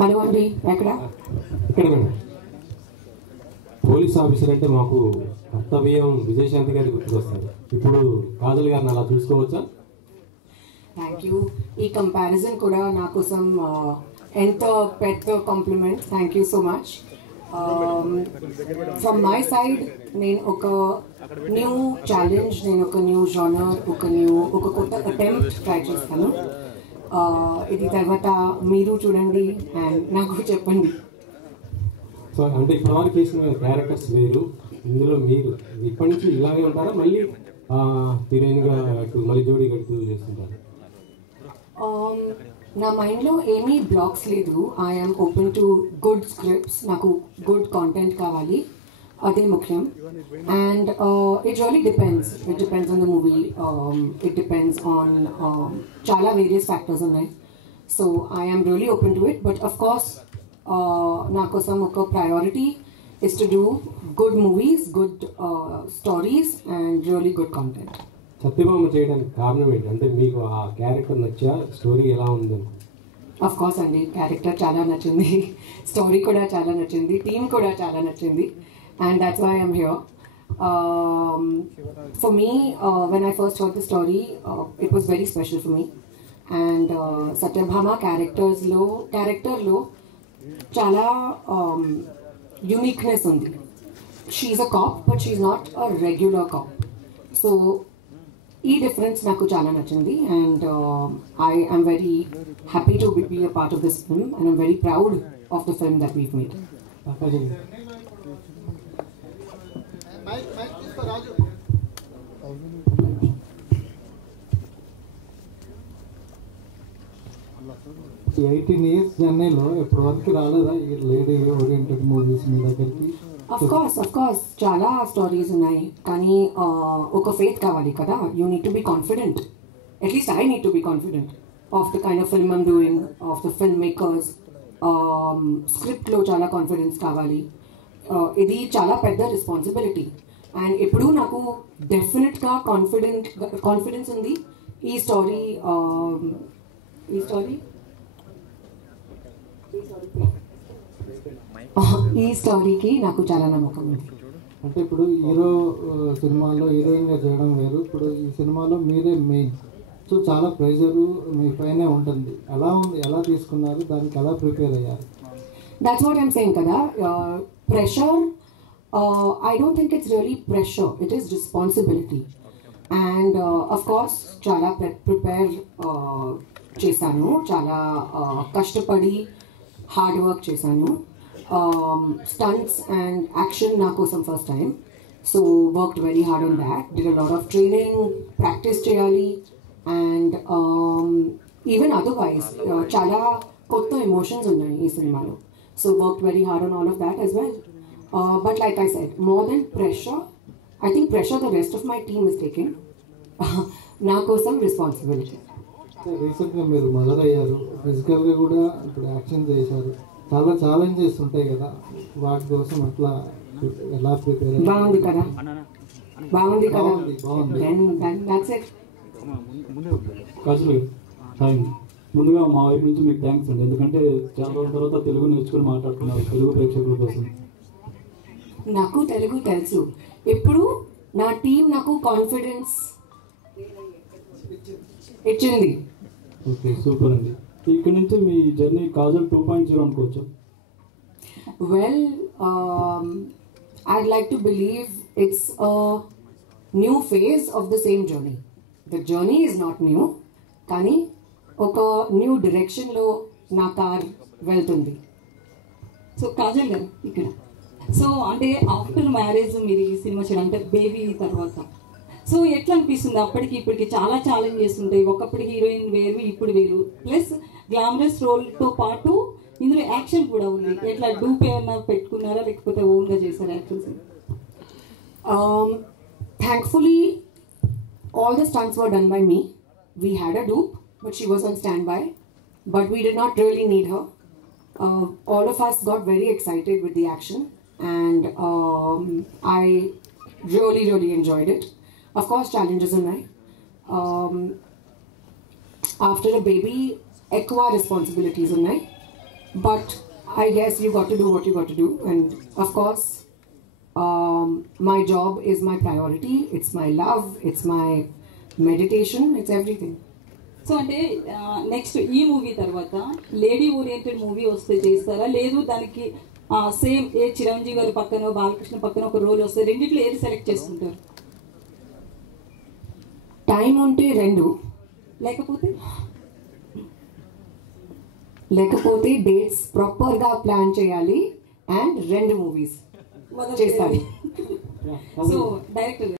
Hello అండి, ఎక్కడ police officer అంటే మాకు కర్తవ్యం విజయశాంతి గారి గుర్తుకొస్తారు. ఇప్పుడు కాజల్ గారిని అలా చూసుకోవచ్చా? Thank you. ఈ కంపారిజన్ కూడా నా కోసం ఎంత పెద్ద compliment. Thank you so much. From my side నేను ఒక న్యూ ఛాలెంజ్, నేను ఒక న్యూ జానర్, ఒక కొత్త అటెంప్ట్ ట్రై చేస్తాను. ఇది తర్వాత మీరు చూడండి అండ్ నాకు చెప్పండి. సో అంటే ఇప్పటివరకు చేసిన క్యారెక్టర్స్ వేరు, ఇందులో మీరు ఇప్పటి నుంచి ఇలాగే ఉంటారా, మళ్ళీ హీరోయిన్గా మళ్ళీ జోడీ కడుతూ చేస్తుంటారు? నా మైండ్లో ఏమీ బ్లాక్స్ లేదు. I'm open to good scripts. నాకు గుడ్ కాంటెంట్ కావాలి, అదే ముఖ్యం. And it really depends on the movie. It depends on చాలా వేరియస్ ఫ్యాక్టర్స్ ఉన్నాయి. So I'm really open to it. But of course నా కోసం ఒక priority is to do good movies, good stories and really good content. Satyabhama చేయడానికి కారణం ఏంటి? అంటే మీకు ఆ క్యారెక్టర్ నచ్చా, స్టోరీ ఎలా ఉంది? అఫ్ కోర్స్ అండి, క్యారెక్టర్ చాలా నచ్చింది, స్టోరీ కూడా చాలా నచ్చింది, టీమ్ కూడా చాలా నచ్చింది. And that's why I'm here. For me, when I first heard the story, it was very special for me. And Satyabhama character lo చాలా యూనిక్నెస్ ఉంది. She's a cop, but she's not a regular cop. So ఈ difference నాకు చాలా నచ్చింది. And I am very happy to be a part of this film, and I'm very proud of the film that we've made. ఈ 18 years జర్నీలో ఎప్పటివరకు రాలేదా ఈ lady oriented movies మీ దగ్గరికి? Of course చాలా స్టోరీస్ ఉన్నాయి, కానీ ఒక ఫెయిత్ కావాలి కదా. You need to be confident. At least I need to be confident of the kind of film I'm doing, of the film makers. స్క్రిప్ట్లో చాలా కాన్ఫిడెన్స్ కావాలి. ఇది చాలా పెద్ద రెస్పాన్సిబిలిటీ. అండ్ ఎప్పుడూ నాకు డెఫినెట్గా కాన్ఫిడెన్స్ ఉంది. ఈ స్టోరీకి నాకు చాలా నమ్మకం ఉంది. అంటే ఇప్పుడు హీరో సినిమాలో హీరోయిన్గా చేయడం వేరు, ఇప్పుడు ఈ సినిమాలో మీరే మెయిన్. సో చాలా ప్రెషరు మీ పైనే ఉంటుంది. ఎలా తీసుకున్నారు, దానికి ఎలా ప్రిపేర్ అయ్యారు? That's what I'm saying kada. Pressure, I don't think it's really pressure, it is responsibility. And of course chala prepare chesanu, chala kashtapadi hard work chesanu. Stunts and action na kosam first time, so worked very hard on that. Did a lot of training, practice cheyali. And even otherwise chala kotta emotions unnai ee cinemalo. So worked very hard on all of that as well. But like I said, more than pressure, I think pressure the rest of my team is taking. నా కోసం responsibility. రీసెంట్గా మీరు mother అయ్యారు, ఫిజికల్గా కూడా ఇప్పుడు action చేశారు. చాలా ఛాలెంజెస్ ఉంటాయి కదా, వాటి కోసం ఎలా ప్రిపేర్? బాగుంది కదా. ముందుగా మా వైపు నుంచి మీకు థ్యాంక్స్ అండి, ఎందుకంటే చాలా రోజుల తర్వాత తెలుగు నేర్చుకుని మాట్లాడుతున్నారు తెలుగు ప్రేక్షకుల కోసం. నాకు తెలుగు తెలుసు. ఇప్పుడు నా టీం నాకు కాన్ఫిడెన్స్ ఇచ్చింది. ఓకే, సూపర్ అండి. ఇక్కడ నుంచి మీ జర్నీ కాజల్ 2.0 అనుకోవచ్చు. Well, I'd like to believe it's a new phase of the same journey. The journey is not new, కానీ ఒక న్యూ డైరెక్షన్లో నా కార్ వెళ్తుంది. సో కాజల్ గారు ఇక్కడ, సో అంటే ఆఫ్టర్ మ్యారేజ్ మీరు ఈ సినిమా చేయడం అంటే బేబీ తర్వాత, సో ఎట్లా అనిపిస్తుంది? అప్పటికి ఇప్పటికి చాలా ఛాలెంజెస్ ఉంటాయి. ఒకప్పటికి హీరోయిన్ వేరు, ఇప్పుడు వేరు, ప్లస్ గ్లామరస్ రోల్తో పాటు ఇందులో యాక్షన్ కూడా ఉంది. ఎట్లా డూప్ ఏమన్నా పెట్టుకున్నారా, లేకపోతే ఓన్గా చేశారా actions? Thankfully, all the stunts were done by me. We had a dupe, but she was on standby. But we did not really need her. All of us got very excited with the action, and I really enjoyed it. Of course, challenges ఉన్నాయి. After a baby, ఎక్కువ responsibilities ఉన్నాయి. but I guess you got to do what you got to do, and of course, my job is my priority. It's my love. It's my meditation. It's everything. So అంటే next ఈ movie తర్వాత lady oriented movie వస్తే చేస్తారా, లేదు దానికి same ఏ చిరంజీవి గారి పక్కన బాలకృష్ణ పక్కన ఒక రోల్ వస్తే రెండిట్లో ఏది సెలెక్ట్ చేసుకుంటారు? టైం ఉంటే రెండు, లేకపోతే డేట్స్ ప్రాపర్గా ప్లాన్ చేయాలి అండ్ రెండు మూవీస్ చేస్తాను. So director